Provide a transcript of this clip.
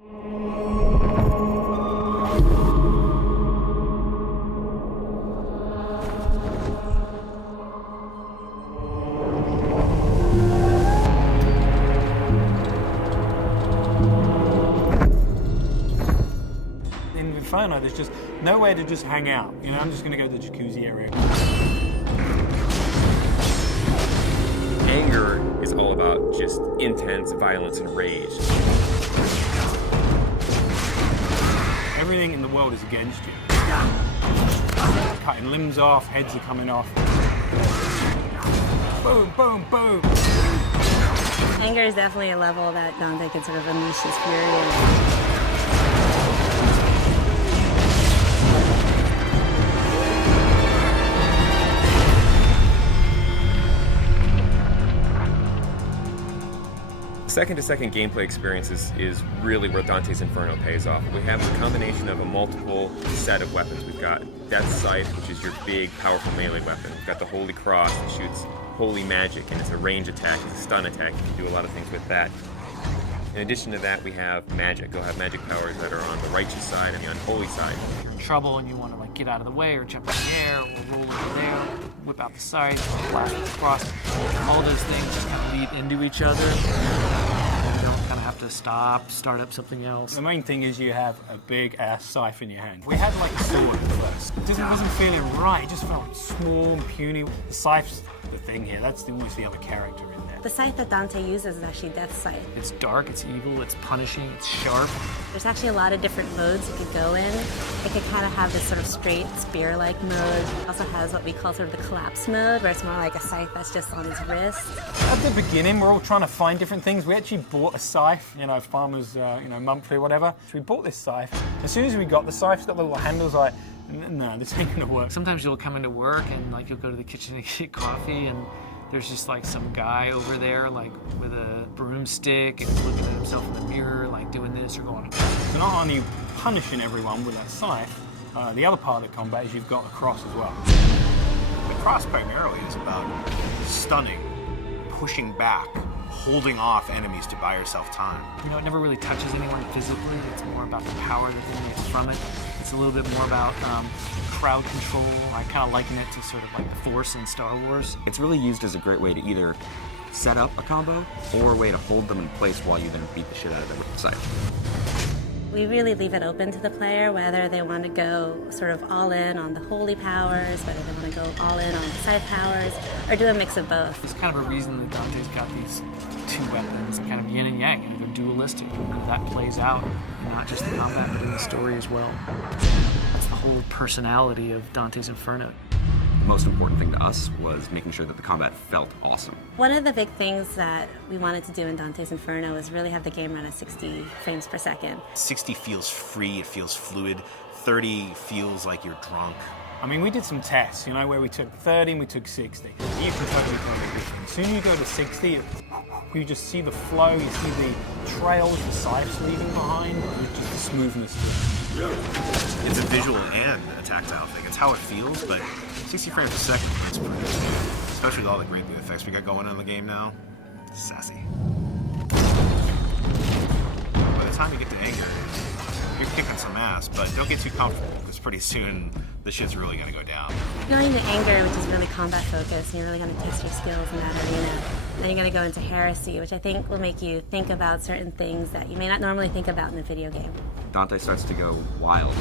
In Inferno, there's just nowhere to just hang out. You know, I'm just gonna go to the jacuzzi area. Anger is all about just intense violence and rage. Everything in the world is against you. Cutting limbs off, heads are coming off. Boom, boom, boom. Anger is definitely a level that Dante can sort of unleash his fury in. Second-to-second gameplay experience is really where Dante's Inferno pays off. We have a combination of a multiple set of weapons. We've got Death Sight, which is your big, powerful melee weapon. We've got the Holy Cross that shoots holy magic, and it's a range attack, it's a stun attack. You can do a lot of things with that. In addition to that, we have magic. You'll have magic powers that are on the righteous side and the unholy side. If you're in trouble and you want to like get out of the way or jump in the air or roll over there, whip out the side, blast with the cross, all those things just kind of lead into each other. You don't kind of have to start up something else. The main thing is you have a big ass scythe in your hand. We had like a sword at first. It wasn't feeling right, it just felt small and puny. The scythe's the thing here, that's almost the other character in there. The scythe that Dante uses is actually Death Sight. It's dark, it's evil, it's punishing, it's sharp. There's actually a lot of different modes it could go in. It could kind of have this sort of straight spear-like mode. It also has what we call sort of the collapse mode, where it's more like a scythe that's just on his wrist. At the beginning, we're all trying to find different things. We actually bought a scythe, you know, farmers, monthly or whatever. So we bought this scythe. As soon as we got the scythe, it's got the little handles like, no, this ain't gonna work. Sometimes you'll come into work and like you'll go to the kitchen to get coffee and there's just like some guy over there like with a broomstick and looking at himself in the mirror like doing this or going. So not only punishing everyone with that scythe, the other part of the combat is you've got a cross as well. The cross primarily is about stunning, pushing back, holding off enemies to buy yourself time. You know, it never really touches anyone physically. It's more about the power that they get from it. It's a little bit more about crowd control. I kind of liken it to sort of like the Force in Star Wars. It's really used as a great way to either set up a combo or a way to hold them in place while you then beat the shit out of them with the scythe. We really leave it open to the player whether they want to go sort of all in on the holy powers, whether they want to go all in on the scythe powers, or do a mix of both. There's kind of a reason that Dante's got these two weapons, kind of yin and yang, and they're dualistic. And that plays out in not just the combat, but in the story as well. That's the whole personality of Dante's Inferno. The most important thing to us was making sure that the combat felt awesome. One of the big things that we wanted to do in Dante's Inferno is really have the game run at 60 frames per second. 60 feels free, it feels fluid. 30 feels like you're drunk. I mean, we did some tests, you know, where we took 30 and we took 60. You can totally tell the difference. As soon as you go to 60, you just see the flow, you see the trails, the scythes leaving behind, just the smoothness to it. It's a visual and a tactile thing. It's how it feels, but 60 frames per second is pretty good. Especially with all the great new effects we got going on in the game now. Sassy. By the time you get to anger, you're kicking some ass, but don't get too comfortable, because pretty soon the shit's really gonna go down. Going to anger, which is really combat focused, and you're really gonna test your skills in that arena. Then you're gonna go into heresy, which I think will make you think about certain things that you may not normally think about in a video game. Dante starts to go wild.